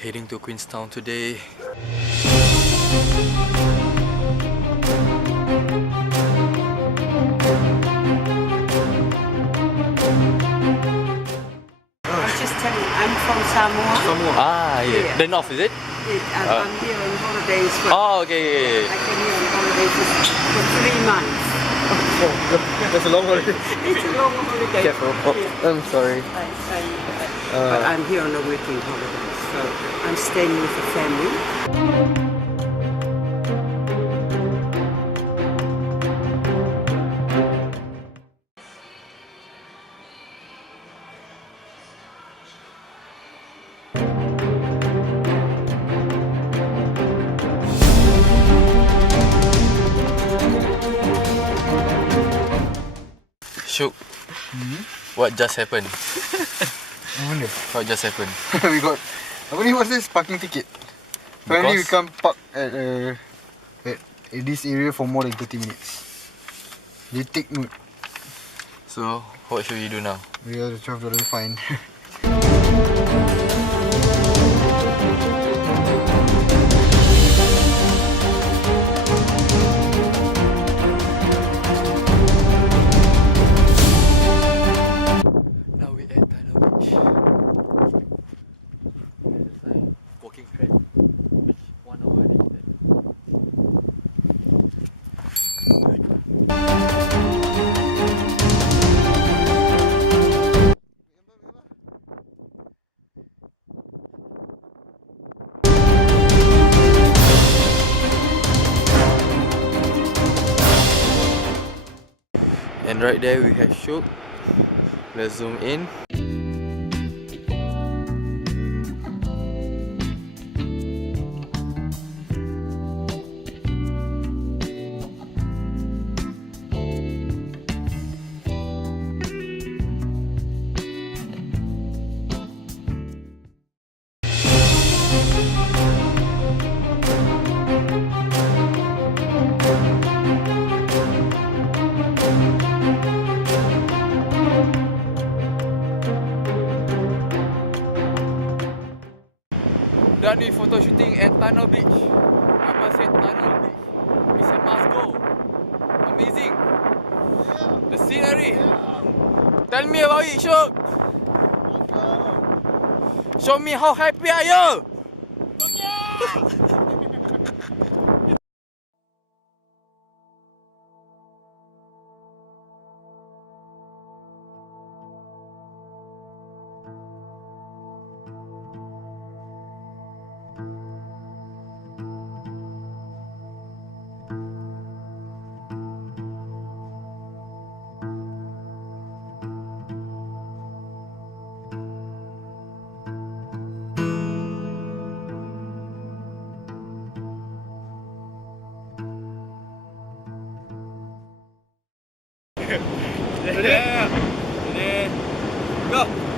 Heading to Queenstown today. I'm just telling you, I'm from Samoa. Ah, yeah. Yeah. The north, is it? I'm here on holidays. Oh, okay. I came here on holidays for 3 months. That's a long holiday. It's a long holiday. Careful. Oh, I'm sorry. But I'm here on a working holiday, so I'm staying with the family. Shook. What just happened? Mana? What just happened? We got what's this parking ticket? Apparently we Because? can't park at this area for more than 30 minutes. They take note. So, what should we do now? We got a $12 fine. Now we at Tanah Beach. There's a sign, walking track, beach 1 hour distance. And right there we have Shook. Let's zoom in. Done with photo shooting at Tanah Beach. I must say Tanah Beach is a must go. Amazing. The scenery. Tell me about it, Shook. Show me how happy are you? Ready? Go!